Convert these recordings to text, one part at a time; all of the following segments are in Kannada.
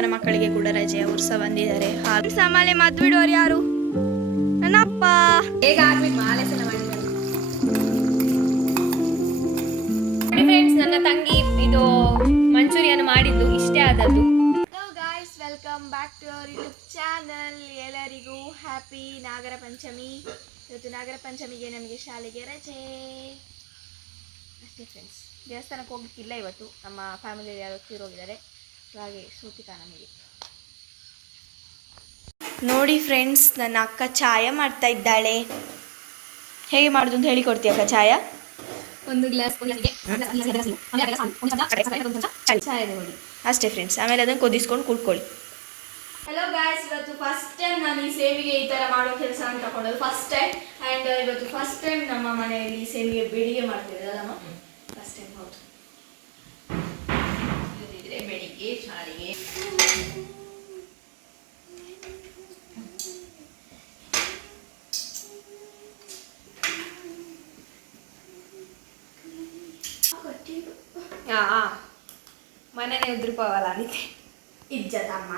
ಅಪ್ಪನ ಮಕ್ಕಳಿಗೆ ಕೂಡ ರಜೆ ಅವರು ಸಹ ಬಂದಿದ್ದಾರೆ ಹಾಗೆ ಸಾಮಾನ್ಯ ಮದ್ದು ಬಿಡೋರು ಯಾರು? ನನ್ನ ಅಪ್ಪ. ಫ್ರೆಂಡ್ಸ್ ನನ್ನ ತಂಗಿ ಇದು ಮಂಚೂರಿಯನ್ ಮಾಡಿದ್ದು ಇಷ್ಟೇ ಆದದ್ದು. Welcome back to our youtube channel ಎಲ್ಲರಿಗೂ ಹ್ಯಾಪಿ ನಾಗರ ಪಂಚಮಿ. ಇವತ್ತು ನಾಗರ ಪಂಚಮಿಗೆ ನಮಗೆ ಶಾಲೆಗೆ ರಜೆ. ಅಷ್ಟೇ ಫ್ರೆಂಡ್ಸ್ ದೇವಸ್ಥಾನಕ್ಕೆ ಹೋಗ್ಲಿಕ್ಕಿಲ್ಲ ಇವತ್ತು. ನಮ್ಮ ಫ್ಯಾಮಿಲಿಯಲ್ಲಿ ಯಾರೋ ತೀರೋಗಿದ್ದಾರೆ ಹಾಗೆ ಸೂಟಿ ನಮಗೆ ನೋಡಿ ಫ್ರೆಂಡ್ಸ್ ನನ್ನ ಅಕ್ಕ ಚಾಯ ಮಾಡ್ತಾ ಇದ್ದಾಳೆ ಹೇಗೆ ಮಾಡೋದು ಅಂತ ಹೇಳಿ ಕೊಡ್ತೀಯ ಅಕ್ಕ ಚಾಯ ಒಂದು ಗ್ಲಾಸ್ ಚಾಯ ನೋಡಿ ಅಷ್ಟೇ ಫ್ರೆಂಡ್ಸ್ ಆಮೇಲೆ ಅದನ್ನು ಕುದಿಸ್ಕೊಂಡು ಕುಡ್ಕೊಳ್ಳಿ ಹಲೋ ಗಾಯ್ಸ್ ಇವತ್ತು ಫಸ್ಟ್ ಟೈಮ್ ನಾನು ಈ ಸೇವಿಗೆ ಈ ಥರ ಮಾಡೋ ಕೆಲಸ ಅಂತ ತಗೊಂಡೋದು ಫಸ್ಟ್ ಟೈಮ್ ಆ್ಯಂಡ್ ಇವತ್ತು ಫಸ್ಟ್ ಟೈಮ್ ನಮ್ಮ ಮನೆಯಲ್ಲಿ ಸೇವಿಗೆ ಬೆಳಿಗ್ಗೆ ಮಾಡ್ತಿದ್ದಲ್ಲಮ್ಮ ಫಸ್ಟ್ ಟೈಮ್ ಹೌದು ಶಾಲೆಗೆ ಮನೆನೇ ಉದ್ರಿಪವಲ್ಲ ಅದಕ್ಕೆ. ಇಜ್ಜತಮ್ಮ.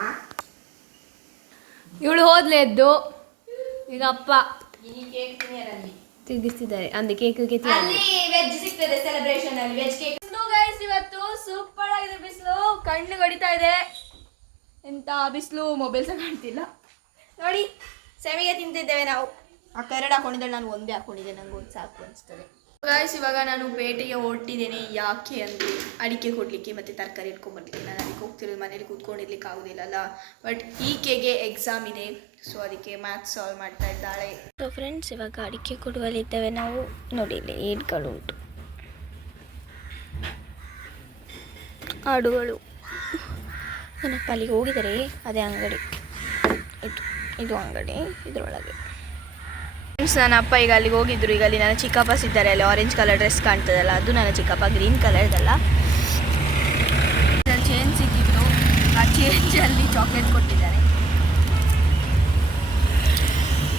ಇವಳು ಹೋದ್ಲೆ ಎದ್ದು ಈಗ ಅಪ್ಪ ತಿರುಗಿಸ್ತಿದ್ದಾರೆ. ಅಂದ್ರೆ ಕೇಕ್ ಅಲ್ಲಿ ವೆಜ್ ಸಿಗ್ತದೆ ಸೆಲೆಬ್ರೇಷನ್ ಅಲ್ಲಿ ವೆಜ್ ಕೇಕ್ ಇವತ್ತು ಸೂಪರ್ ಆಗಿದೆ ಬಿಸಿಲು. ಕಣ್ಣು ಹೊಡಿತಾ ಇದೆ. ಎಂತ ಬಿಸಿಲು? ಮೊಬೈಲ್ ಸಹ ಕಾಣ್ತಿಲ್ಲ. ನೋಡಿ, ಸೆಮಿಗೆ ತಿಂತಿದ್ದೇವೆ ನಾವು. ಆ ಎರಡು ಹಾಕೊಂಡಿದ್ದಾಳೆ, ನಾನು ಒಂದೇ ಹಾಕೊಂಡಿದ್ದೆ ನಂಗೆ ಒಂದು ಸಾಕು ಅನಿಸ್ತದೆ. ಗಾಯ್ಸ್ ಇವಾಗ ನಾನು ಪೇಟೆಗೆ ಹೊರಟಿದ್ದೇನೆ. ಯಾಕೆ ಅಂದರೆ ಅಡಿಕೆ ಕೊಡಲಿಕ್ಕೆ ಮತ್ತು ತರಕಾರಿ ಇಟ್ಕೊಂಡ್ಬರ್ಲಿಕ್ಕೆ ನಾನು ಅದಕ್ಕೆ ಹೋಗ್ತಿರೋದು ಮನೇಲಿ ಕೂತ್ಕೊಂಡಿರ್ಲಿಕ್ಕೆ ಆಗೋದಿಲ್ಲಲ್ಲ. ಬಟ್ ಈಕೆಗೆ ಎಕ್ಸಾಮ್ ಇದೆ. ಸೊ ಅದಕ್ಕೆ ಮ್ಯಾಥ್ಸ್ ಸಾಲ್ವ್ ಮಾಡ್ತಾ ಇದ್ದಾಳೆ. ಸೊ ಫ್ರೆಂಡ್ಸ್ ಇವಾಗ ಅಡಿಕೆ ಕೊಡುವಲ್ಲಿದ್ದೇವೆ ನಾವು. ನೋಡಿ, ಇಲ್ಲಿ ಉಂಟು ಆಡುಗಳು ಏನಪ್ಪ, ಅಲ್ಲಿಗೆ ಹೋಗಿದ್ದಾರೆ? ಅದೇ ಅಂಗಡಿ. ಇದು ಇದು ಅಂಗಡಿ, ಇದರೊಳಗೆ. ಫ್ರೆಂಡ್ಸ್, ನನ್ನ ಅಪ್ಪ ಈಗ ಅಲ್ಲಿಗೆ ಹೋಗಿದ್ರು. ಈಗ ಅಲ್ಲಿ ನನ್ನ ಚಿಕ್ಕಪ್ಪ ಇದ್ದಾರೆ ಅಲ್ಲಿ ಆರೆಂಜ್ ಕಲರ್ ಡ್ರೆಸ್ ಕಾಣ್ತದಲ್ಲ, ಅದು ನನ್ನ ಚಿಕ್ಕಪ್ಪ ಗ್ರೀನ್ ಕಲರ್ದಲ್ಲ ಚೇಂಜ್ ಸಿಕ್ಕಿದ್ರು ಆ ಚೇಂಜಲ್ಲಿ ಚಾಕ್ಲೇಟ್ ಕೊಟ್ಟಿದ್ದಾರೆ.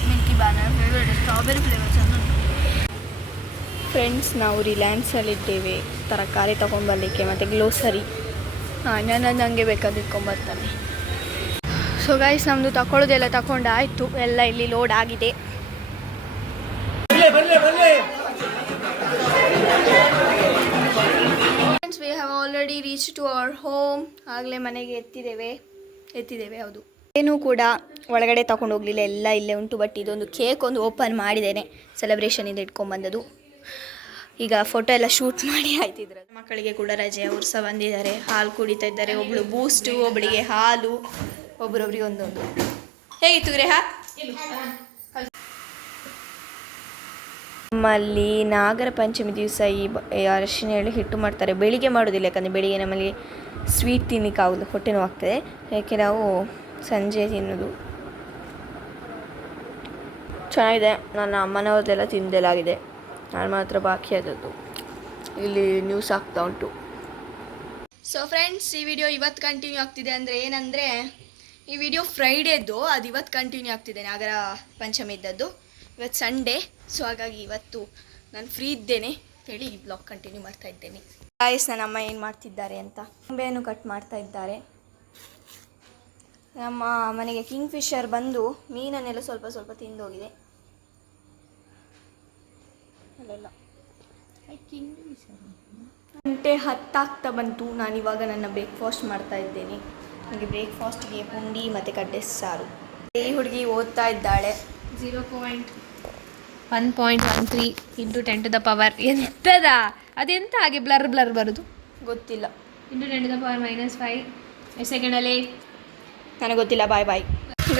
ಮಿಲ್ಕಿ ಬಾನರ್ ನನ್ನ ಫೇವ್ರೇಟ್ ಸ್ಟ್ರಾಬೆರಿ ಫ್ಲೇವರ್ಸ್ ಚೆಂದ ಫ್ರೆಂಡ್ಸ್ ನಾವು ರಿಲಯನ್ಸಲ್ಲಿದ್ದೇವೆ ತರಕಾರಿ ತೊಗೊಂಬರ್ಲಿಕ್ಕೆ ಮತ್ತು ಗ್ಲೋಸರಿ ಹಾಂ ನಾನು ನನಗೆ ಬೇಕಾದ್ರೆ ಇಟ್ಕೊಂಬರ್ತಾನೆ ಸೊ ಗೈಸ್ ನಮ್ಮದು ತಗೊಳ್ಳೋದೆಲ್ಲ ತಗೊಂಡು ಆಯಿತು. ಎಲ್ಲ ಇಲ್ಲಿ ಲೋಡ್ ಆಗಿದೆ. Friends we have already reach to our home ಆಗಲೇ ಮನೆಗೆ ಎತ್ತಿದ್ದೇವೆ. ಎತ್ತಿದ್ದೇವೆ, ಹೌದು. ಏನೂ ಕೂಡ ಒಳಗಡೆ ತಗೊಂಡು ಹೋಗಲಿಲ್ಲ. ಎಲ್ಲ ಇಲ್ಲೇ ಉಂಟು ಬಟ್ ಇದೊಂದು ಕೇಕ್ ಒಂದು ಓಪನ್ ಮಾಡಿದ್ದೇನೆ. ಸೆಲೆಬ್ರೇಷನಿಂದ ಇಟ್ಕೊಂಡ್ಬಂದದ್ದು ಈಗ ಫೋಟೋ ಎಲ್ಲ ಶೂಟ್ ಮಾಡಿ ಆಯ್ತಿದ್ರು. ಮಕ್ಕಳಿಗೆ ಕೂಡ ರಜೆ, ಅವ್ರು ಸಹ ಬಂದಿದ್ದಾರೆ. ಹಾಲು ಕುಡಿತಾ ಇದ್ದಾರೆ. ಒಬ್ಳು ಬೂಸ್ಟು ಒಬ್ಬಳಿಗೆ ಹಾಲು, ಒಬ್ರೊಬ್ರಿಗೆ ಒಂದೊಂದು. ಹೇಗಿತ್ತು ಗ್ರಹ ನಮ್ಮಲ್ಲಿ ನಾಗರ ಪಂಚಮಿ ದಿವಸ ಈ ಅರಶಿನ ಹೇಳಿ ಹಿಟ್ಟು ಮಾಡ್ತಾರೆ. ಬೆಳಿಗ್ಗೆ ಮಾಡೋದಿಲ್ಲ, ಯಾಕಂದರೆ ಬೆಳಿಗ್ಗೆ ನಮ್ಮಲ್ಲಿ ಸ್ವೀಟ್ ತಿನ್ನಲಿಕ್ಕೆ ಆಗೋದು ಹೊಟ್ಟೆ ನೋವಾಗ್ತದೆ ಯಾಕೆ ನಾವು ಸಂಜೆ ತಿನ್ನೋದು. ಚೆನ್ನಾಗಿದೆ. ನನ್ನ ಅಮ್ಮನವ್ರದ್ದೆಲ್ಲ ತಿಂದೆಲಾಗಿದೆ ನಾನು ಮಾತ್ರ ಬಾಕಿ ಆದದ್ದು. ಇಲ್ಲಿ ನ್ಯೂಸ್ ಆಗ್ತಾ ಉಂಟು. ಸೊ ಫ್ರೆಂಡ್ಸ್ ಈ ವಿಡಿಯೋ ಇವತ್ತು ಕಂಟಿನ್ಯೂ ಆಗ್ತಿದೆ ಅಂದರೆ ಏನಂದರೆ, ಈ ವಿಡಿಯೋ ಫ್ರೈಡೇದ್ದು ಅದು ಇವತ್ತು ಕಂಟಿನ್ಯೂ ಆಗ್ತಿದೆ, ನಾಗರ ಪಂಚಮಿ ಇದ್ದದ್ದು. ಇವತ್ತು ಸಂಡೇ ಸೊ ಹಾಗಾಗಿ ಇವತ್ತು ನಾನು ಫ್ರೀ ಇದ್ದೇನೆ. ಹೇಳಿ, ಈ ಬ್ಲಾಗ್ ಕಂಟಿನ್ಯೂ ಮಾಡ್ತಾ ಇದ್ದೇನೆ. ಗಾಯಸ್ ನನ್ನ ಅಮ್ಮ ಏನು ಮಾಡ್ತಿದ್ದಾರೆ ಅಂತ. ಬೊಂಬೆಯನ್ನು ಕಟ್ ಮಾಡ್ತಾ ಇದ್ದಾರೆ. ನಮ್ಮ ಮನೆಗೆ ಕಿಂಗ್ ಫಿಶರ್ ಬಂದು ಮೀನನ್ನೆಲ್ಲ ಸ್ವಲ್ಪ ಸ್ವಲ್ಪ ತಿಂದೋಗಿದೆ. ಅಲ್ಲೆಲ್ಲ ಗಂಟೆ ಹತ್ತಾಗ್ತಾ ಬಂತು. ನಾನು ಇವಾಗ ನನ್ನ ಬ್ರೇಕ್ಫಾಸ್ಟ್ ಮಾಡ್ತಾ ಇದ್ದೇನೆ. ನನಗೆ ಬ್ರೇಕ್ಫಾಸ್ಟ್ಗೆ ಪುಂಡಿ ಮತ್ತು ಕಡ್ಡೆ ಸಾರು. ಈ ಹುಡುಗಿ ಓದ್ತಾ ಇದ್ದಾಳೆ. Zero point one point one three into ten to the power ಎಂತದ? ಅದೆಂತ ಹಾಗೆ ಬ್ಲರ್ ಬ್ಲರ್ ಬರೋದು? ಗೊತ್ತಿಲ್ಲ. Into ten to the power minus five ಎಷ್ಟು ಸೆಕೆಂಡಲ್ಲಿ? ನನಗೆ ಗೊತ್ತಿಲ್ಲ. ಬಾಯ್ ಬಾಯ್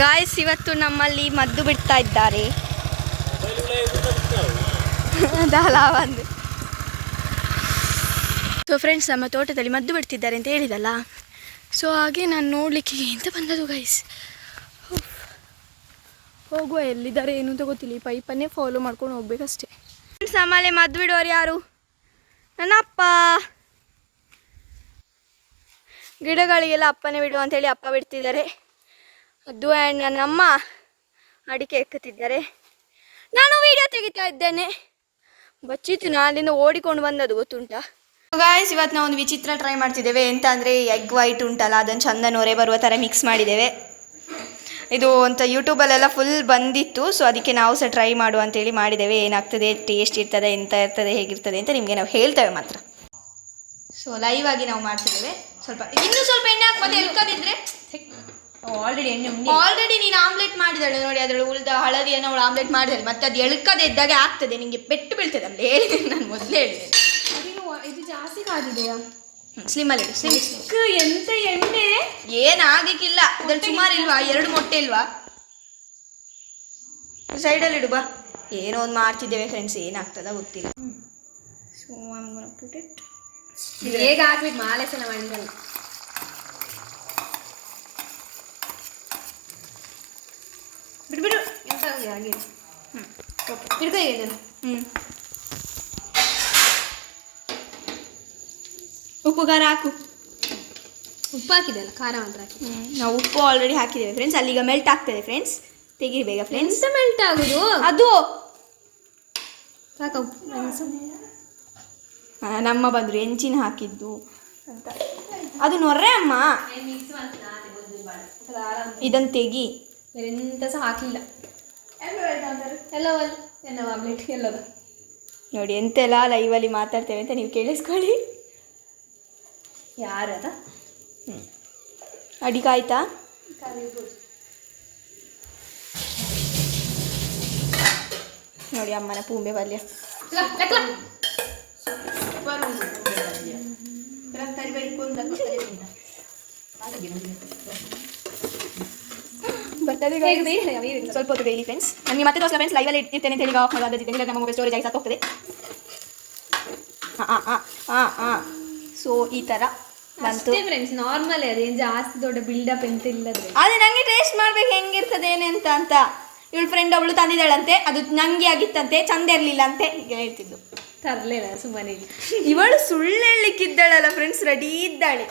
ಗಾಯ್ಸ್ ಇವತ್ತು ನಮ್ಮಲ್ಲಿ ಮದ್ದು ಬಿಡ್ತಾ ಇದ್ದಾರೆ. ಅದಲ್ಲ ಒಂದು. ಸೊ ಫ್ರೆಂಡ್ಸ್ ನಮ್ಮ ತೋಟದಲ್ಲಿ ಮದ್ದು ಬಿಡ್ತಿದ್ದಾರೆ ಅಂತ ಹೇಳಿದಲ್ಲ? ಸೊ ಹಾಗೆ ನಾನು ನೋಡಲಿಕ್ಕೆ ಎಂತ ಬಂದದು ಗೈಸ್ ಹೋಗುವ, ಎಲ್ಲಿದ್ದಾರೆ, ಏನು ಅಂತ ಗೊತ್ತಿಲ್ಲ. ಈ ಪೈಪನ್ನೇ ಫಾಲೋ ಮಾಡ್ಕೊಂಡು ಹೋಗ್ಬೇಕಷ್ಟೇ. ಫ್ರೆಂಡ್ಸ್ ನಮ್ಮಲ್ಲಿ ಮದ್ದು ಬಿಡೋರು ಯಾರು? ನನ್ನ ಅಪ್ಪ. ಗಿಡಗಳಿಗೆಲ್ಲ ಅಪ್ಪನೇ ಬಿಡು ಅಂತೇಳಿ ಅಪ್ಪ ಬಿಡ್ತಿದ್ದಾರೆ. ಅದು ಆ್ಯಂಡ್ ನನ್ನ ಅಮ್ಮ ಅಡಿಕೆ ಎಕ್ಕುತ್ತಿದ್ದಾರೆ ನಾನು ವಿಡಿಯೋ ತೆಗಿತಾ ಇದ್ದೇನೆ. ಬಚ್ಚಿತ್ತು ನಾನು ಅಲ್ಲಿಂದ ಓಡಿಕೊಂಡು ಬಂದದ್ದು, ಗೊತ್ತುಂಟಾ? ಗಾಯ್ಸ್ ಇವತ್ತು ನಾವು ಒಂದು ವಿಚಿತ್ರ ಟ್ರೈ ಮಾಡ್ತಿದ್ದೇವೆ. ಎಂತ ಅಂದರೆ ಎಗ್ ವೈಟ್ ಉಂಟಲ್ಲ, ಅದನ್ನು ಚಂದ ನೊರೆ ಬರುವ ಥರ ಮಿಕ್ಸ್ ಮಾಡಿದ್ದೇವೆ. ಇದು ಅಂತ ಯೂಟ್ಯೂಬಲ್ಲೆಲ್ಲ ಫುಲ್ ಬಂದಿತ್ತು ಸೊ ಅದಕ್ಕೆ ನಾವು ಸಹ ಟ್ರೈ ಮಾಡುವ ಅಂತೇಳಿ ಮಾಡಿದ್ದೇವೆ. ಏನಾಗ್ತದೆ ಟೇಸ್ಟ್ ಇರ್ತದೆ, ಎಂತ ಇರ್ತದೆ, ಹೇಗಿರ್ತದೆ ಅಂತ ನಿಮಗೆ ನಾವು ಹೇಳ್ತೇವೆ ಮಾತ್ರ. ಸೊ ಲೈವ್ ಆಗಿ ನಾವು ಮಾಡ್ತಿದ್ದೇವೆ. ಸ್ವಲ್ಪ, ಇನ್ನೂ ಸ್ವಲ್ಪ ಎಣ್ಣೆ ಹಾಕ್ಬೋದು? ಎಲ್ಕದಿದ್ರೆ? ಆಲ್ರೆಡಿ ಎಣ್ಣೆ ಉಂಡೆ. ಆಲ್ರೆಡಿ ನೀನು ಆಮ್ಲೆಟ್ ಮಾಡಿದಾಳೆ ನೋಡಿ ಅದರಲ್ಲಿ ಉಳಿದ ಹಳದಿಯನ್ನು ಅವಳು ಆಮ್ಲೆಟ್ ಮಾಡಿದಾಳೆ. ಮತ್ತೆ ಅದು ಎಳ್ಕದೆ ಇದ್ದಾಗೆ ಆಗ್ತದೆ ನಿಮಗೆ ಪೆಟ್ಟು ಬೀಳ್ತದೆ ಅಂತ ಹೇಳಿದ್ದೇನೆ ನಾನು ಮೊದಲೇ ಹೇಳಿದ್ದೇನೆ ಇದು ಜಾಸ್ತಿ ಕಾದಿದೆಯಾ? ಸ್ಲಿಮ್ಮಲ್ಲಿ ಇಡು ಸ್ಲಿಮ್ ಎಂತ ಎಣ್ಣೆ? ಏನಾಗಕ್ಕಿಲ್ಲ ಅದ್ರಲ್ಲಿ ಸುಮಾರು ಇಲ್ವಾ? ಎರಡು ಮೊಟ್ಟೆ ಇಲ್ವಾ? ಸೈಡಲ್ಲಿ ಇಡು ಬಾ. ಏನೋ ಒಂದು ಮಾಡ್ತಿದ್ದೇವೆ ಫ್ರೆಂಡ್ಸ್ ಏನಾಗ್ತದ ಗೊತ್ತಿಲ್ಲ. ಸೊ ಬೇಗ ಹಾಕ್ಬೇಕು ಮಾಲೆಸನ ಮಾಡಿದ್ದಲ್ಲ ಬಿಡ್ಬಿಡು. ಎಂತ ಆಗಿದೆ ಹಾಗೆ ಹ್ಞೂ ಹಿಡ್ಕೊ ಈಗ ಇದನ್ನು ಹ್ಞೂ ಉಪ್ಪು ಖಾರ ಹಾಕು. ಉಪ್ಪು ಹಾಕಿದೆ ಅಲ್ಲ ಖಾರ ಮಾತ್ರ ಹಾಕಿ. ಹ್ಞೂ ನಾವು ಉಪ್ಪು ಆಲ್ರೆಡಿ ಹಾಕಿದ್ದೇವೆ ಫ್ರೆಂಡ್ಸ್ ಅಲ್ಲಿಗ ಮೆಲ್ಟ್ ಆಗ್ತದೆ ಫ್ರೆಂಡ್ಸ್ ತೆಗಿ ಬೇಗ ಫ್ರೆಂಡ್ಸ್ ಎಂತ ಮೆಲ್ಟ್ ಆಗೋದು? ಅದು. ಸಾಕ. ನಮ್ಮ ಬಂದರು ಎಂಚಿನ ಹಾಕಿದ್ದು. ಅಂತ ಅದು ನೊರೆ ಅಮ್ಮ. ಇದನ್ನು ತೆಗಿ. ಬೇರೆ ಎಂತ ಸಹ ಹಾಕಲಿಲ್ಲ. ಎಲ್ಲ ಒಲ್ ಎನ್ನ ಆಮ್ಲೆಟ್ ಎಲ್ಲದ. ನೋಡಿ ಎಂತೆಲ್ಲ ಲೈವಲ್ಲಿ ಮಾತಾಡ್ತೇವೆ ಅಂತ ನೀವು ಕೇಳಿಸ್ಕೊಳ್ಳಿ. ಯಾರದ? ಅಡಿಗಾಯ್ತಾ ನೋಡಿ ಅಮ್ಮನ ಪೂಂಬೆ ಪಲ್ಯ ಬರ್ತದೆ ಸ್ವಲ್ಪ ಹೊತ್ತು ಬೇಯಿರಿ ಫ್ರೆಂಡ್ಸ್ ನನಗೆ ಮತ್ತೆ ದೋಸೆ ಫ್ರೆಂಡ್ಸ್ ಲೈವಲ್ಲಿ ಇರ್ತೇನೆ ಅಂತ ಹೇಳಿ ಆಫ್ ಮಾಡೋದಿದ್ದೆ ಇಲ್ಲ ನಮ್ಮ ಮೊಬೈಲ್ ಸ್ಟೋರೇಜ್ ಆಗಿ ಹೋಗ್ತದೆ ಸೊ ಈ ಥರ ಬಂತು ಫ್ರೆಂಡ್ಸ್ ನಾರ್ಮಲ್ ಅದೇನು ಜಾಸ್ತಿ ದೊಡ್ಡ ಬಿಲ್ಡಪ್ ಎಂತ ಇಲ್ಲದ್ರೆ ಅದೇ ನನಗೆ ಟೇಸ್ಟ್ ಮಾಡ್ಬೇಕು ಹೆಂಗಿರ್ತದೆ ಏನೆಂತ ಅಂತ ಇವಳು ಫ್ರೆಂಡ್ ಅವಳು ತಂದಿದ್ದಾಳಂತೆ ಅದು ನಂಗೆ ಆಗಿತ್ತಂತೆ ಚಂದ ಇರಲಿಲ್ಲ ಅಂತ ಹೀಗೆ ಹೇಳ್ತಿದ್ದು ತರಲಿಲ್ಲ ಸುಮ್ಮನೆ ಇವಳು ಸುಳ್ಳು ಹೇಳಲಿಕ್ಕಿದ್ದಾಳಲ್ಲ ಫ್ರೆಂಡ್ಸ್ ರೆಡಿ ಇದ್ದಾಳೆ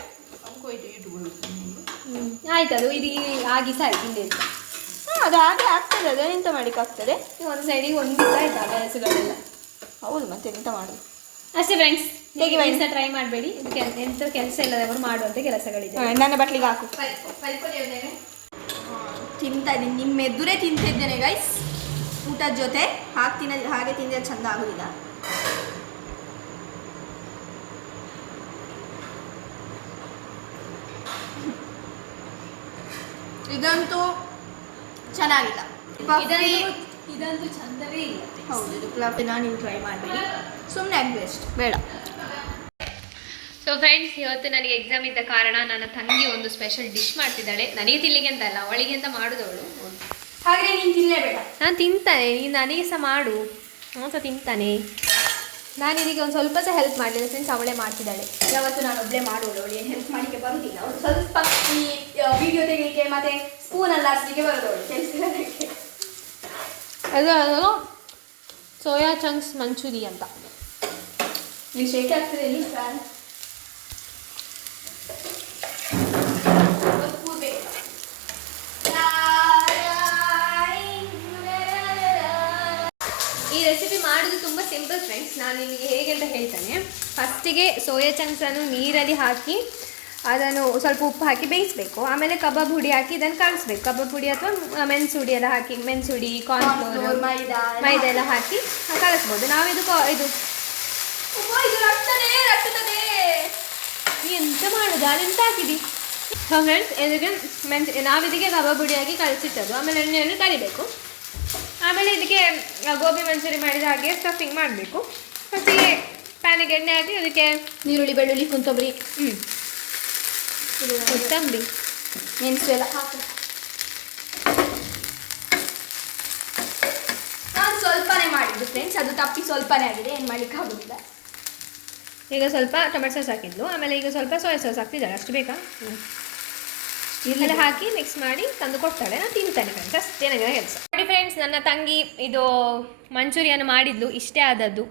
ಆಯ್ತು ಅದು ಇದು ಆಗಿ ಸಾಯ್ತು ಹಿಂದೆ ಅಂತ ಅದು ಹಾಗೆ ಆಗ್ತದೆ ಅದೇ ಎಂತ ಮಾಡಿಕ್ಕಾಗ್ತದೆ ಒಂದು ಸೈಡಿಗೆ ಒಂದು ಆಯ್ತು ಆ ಬೆಳಸುಗಳೆಲ್ಲ ಹೌದು ಮತ್ತೆ ಎಂತ ಮಾಡೋದು? ಅಷ್ಟೇ ಫ್ರೆಂಡ್ಸ್ ಹೇಗೆ ಹೇಗೆ ಟ್ರೈ ಮಾಡಬೇಡಿ. ಎಂತ ಕೆಲಸ ಇಲ್ಲದವರು ಮಾಡುವಂತ ಕೆಲಸಗಳಿದೆ. ನನ್ನ ಬಟ್ಲಿಗೆ ಹಾಕು. ತಿಂತಾ ಇದ್ದೀನಿ ನಿಮ್ಮ ಎದುರೇ ತಿಂತಿದ್ದೇನೆ ಗೈಸ್ ಊಟದ ಜೊತೆ ಹಾಗೆ ತಿನ್ನ ಹಾಗೆ ತಿಂದರೆ ಚಂದ ಆಗೋದಿಲ್ಲ. ಇದಂತೂ ಚೆನ್ನಾಗಿಲ್ಲ. ಇದಂತೂ ಚಂದವೇ ಇಲ್ಲ. ಹೌದು ಇದು ಪ್ಲಫಿನ ನೀವು ಟ್ರೈ ಮಾಡಬೇಡಿ. ಸುಮ್ಮನೆ ಆಗಿ ವೇಸ್ಟ್ ಬೇಡ. ಸೊ ಫ್ರೆಂಡ್ಸ್ ಇವತ್ತು ನನಗೆ ಎಕ್ಸಾಮ್ ಇದ್ದ ಕಾರಣ ನನ್ನ ತಂಗಿ ಒಂದು ಸ್ಪೆಷಲ್ ಡಿಶ್ ಮಾಡ್ತಿದ್ದಾಳೆ. ನನಗೆ ತಿನ್ಲಿಕ್ಕೆ ಅಂತ ಅಲ್ಲ ಅವಳಿಗೆ ಅಂತ ಮಾಡುದವಳು. ಹಾಗೆ ನೀನು ತಿನ್ನಲೇಬೇಡ ನಾನು ತಿಂತಾನೆ ನೀನು ನನಗೆ ಸಹ ಮಾಡು. ನಾನು ಸಹ ತಿಂತಾನೆ. ನಾನು ಇದಕ್ಕೆ ಒಂದು ಸ್ವಲ್ಪ ಸಹ ಹೆಲ್ಪ್ ಮಾಡಲಿಲ್ಲ. ಫ್ರೆಂಡ್ಸ್ ಅವಳೇ ಮಾಡ್ತಿದ್ದಾಳೆ. ಯಾವತ್ತು ನಾನು ಒಬ್ಬಳೇ ಮಾಡೋಳು ಅವಳು ಏನು ಹೆಲ್ಪ್ ಮಾಡಲಿಕ್ಕೆ ಬರುವುದಿಲ್ಲ ಅವಳು ಸ್ವಲ್ಪ ಈ ವಿಡಿಯೋ ತೆಗಿಲಿಕ್ಕೆ ಮತ್ತೆ ಸ್ಪೂನಲ್ಲಿ ಆಡಿಸ್ಲಿಕ್ಕೆ ಬರೋದು ಅವಳು ಕೆಲಸ ಅದು ಅದು ಸೋಯಾ ಚಂಕ್ಸ್ ಮಂಚೂರಿ ಅಂತ. ನೀವು ಶೇಕ್ ಆಗ್ತದೆ ಇಲ್ಲಿ ಫ್ಯಾನ್ ಈ ರೆಸಿಪಿ ಮಾಡೋದು ತುಂಬ ಸಿಂಪಲ್ ಫ್ರೆಂಡ್ಸ್ ನಾನು ನಿಮಗೆ ಹೇಗೆ ಅಂತ ಹೇಳ್ತೇನೆ ಸೋಯಾ ಚಂಕ್ಸನ್ನು ನೀರಲ್ಲಿ ಹಾಕಿ ಅದನ್ನು ಸ್ವಲ್ಪ ಉಪ್ಪು ಹಾಕಿ ಬೇಯಿಸಬೇಕು. ಆಮೇಲೆ ಕಬಾಬ್ ಹುಡಿ ಹಾಕಿ ಇದನ್ನು ಕಳಿಸ್ಬೇಕು ಕಬಾಬ್ ಹುಡಿ ಅಥವಾ ಮೆಣಸು ಹುಡಿ ಎಲ್ಲ ಹಾಕಿ ಮೆಣಸು ಹುಡಿ ಕಾರ್ನ್ಫ್ಲೋರ್ ಮೈದಾ ಮೈದಾ ಎಲ್ಲ ಹಾಕಿ. ಕಲಸ್ಬೋದು. ನಾವಿದು ಕಾ- ಇದು ಇದು ಎಂತ ಮಾಡೋದು? ಅದೆಂತ ಹಾಕಿದಿ? ಸೊ ಫ್ರೆಂಡ್ಸ್ ಇದಕ್ಕೆ ಮೆಣಸು ನಾವಿದಕ್ಕೆ ಕಬಾಬ್ ಹುಡಿ ಹಾಕಿ ಕಳಿಸಿಟ್ಟದು ಆಮೇಲೆ ಎಣ್ಣೆಯನ್ನು ಕರಿಬೇಕು ಆಮೇಲೆ ಇದಕ್ಕೆ ಗೋಬಿ ಮಂಚೂರಿ ಮಾಡಿದ ಹಾಗೆ ಸ್ಟಫಿಂಗ್ ಮಾಡಬೇಕು. ಫಸ್ಟಿಗೆ ಪ್ಯಾನಿಗೆ ಎಣ್ಣೆ ಹಾಕಿ ಅದಕ್ಕೆ ನೀರುಳ್ಳಿ ಬೆಳ್ಳುಳ್ಳಿ ಕುಂತೊಬ್ಬರಿ ಹ್ಞೂ ಕೊತ್ತಂಬರಿ. ಮೆಣಸು ಎಲ್ಲ ಹಾಕಿ. ನಾನು ಸ್ವಲ್ಪನೇ ಮಾಡಿದ್ದು ಫ್ರೆಂಡ್ಸ್ ಅದು ತಪ್ಪಿ ಸ್ವಲ್ಪನೇ ಆಗಿದೆ. ಏನು ಮಾಡ್ಲಿಕ್ಕೆ ಆಗೋದಿಲ್ಲ. ಈಗ ಸ್ವಲ್ಪ ಟೊಮೆಟೊ ಸಾಸ್ ಹಾಕಿದ್ಲು ಆಮೇಲೆ ಈಗ ಸ್ವಲ್ಪ ಸೋಯಾ ಸಾಸ್ ಹಾಕ್ತಿದ್ದಾಳೆ ಅಷ್ಟು ಬೇಕಾ? ಇದೆಲ್ಲ ಹಾಕಿ ಮಿಕ್ಸ್ ಮಾಡಿ ತಂದು ಕೊಡ್ತಾಳೆ. ನಾನು ತಿಂತಾನೆ ಫ್ರೆಂಡ್ಸ್ ಅಷ್ಟೇ ನನಗೆ ಕೆಲಸ. ನೋಡಿ ಫ್ರೆಂಡ್ಸ್ ನನ್ನ ತಂಗಿ ಇದು ಮಂಚೂರಿಯನ್ನು ಮಾಡಿದ್ಲು. ಇಷ್ಟೇ ಆದದ್ದು.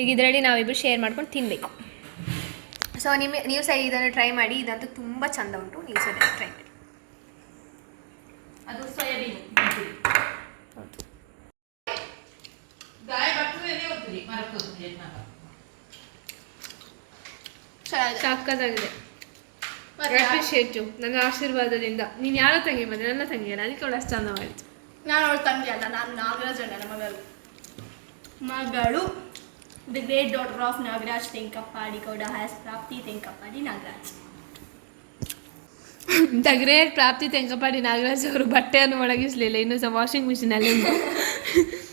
ಈಗ ಇದರಲ್ಲಿ ನಾವಿಬ್ಬರು ಶೇರ್ ಮಾಡ್ಕೊಂಡು ತಿನ್ನಬೇಕು ಸೊ ನಿಮ್ಮ ನೀವು ಸಹ ಇದನ್ನು ಟ್ರೈ ಮಾಡಿ ಇದಂತೂ ತುಂಬ ಚಂದ ಉಂಟು. ನೀವು ಸಹ ಟ್ರೈ ಮಾಡಿ. ಅದು ಸೋಯಾಬೀನ್ ಅಪ್ರಿಷಿಯೇಟ್ ಯು ನನ್ನ ಆಶೀರ್ವಾದದಿಂದ. ನೀನು ಯಾರ ತಂಗಿ ಬಂದೆ ನನ್ನ ತಂಗಿಯಲ್ಲ ಅದಕ್ಕೆ ಅವಳು ಅಷ್ಟು ಚಂದ ಮಾಡಿತು ನಾನು ಅವಳ ತಂಗಿ ಅಲ್ಲ. ನಾನು ನಾಗರಾಜ್ ಅಣ್ಣನ ಮಗಳು. ಮಗಳು. The great daughter of Nagaraj Tenkappadi Gowda has Prapti Tenkappadi Nagaraj the great ಪ್ರಾಪ್ತಿ ತೆಂಕಪ್ಪಾಡಿ ನಾಗರಾಜ್ ಅವರು ಬಟ್ಟೆಯನ್ನು ಒಣಗಿಸಲಿಲ್ಲ. ಇನ್ನೂ ಸಹ ವಾಷಿಂಗ್ ಮಿಷಿನಲ್ಲಿ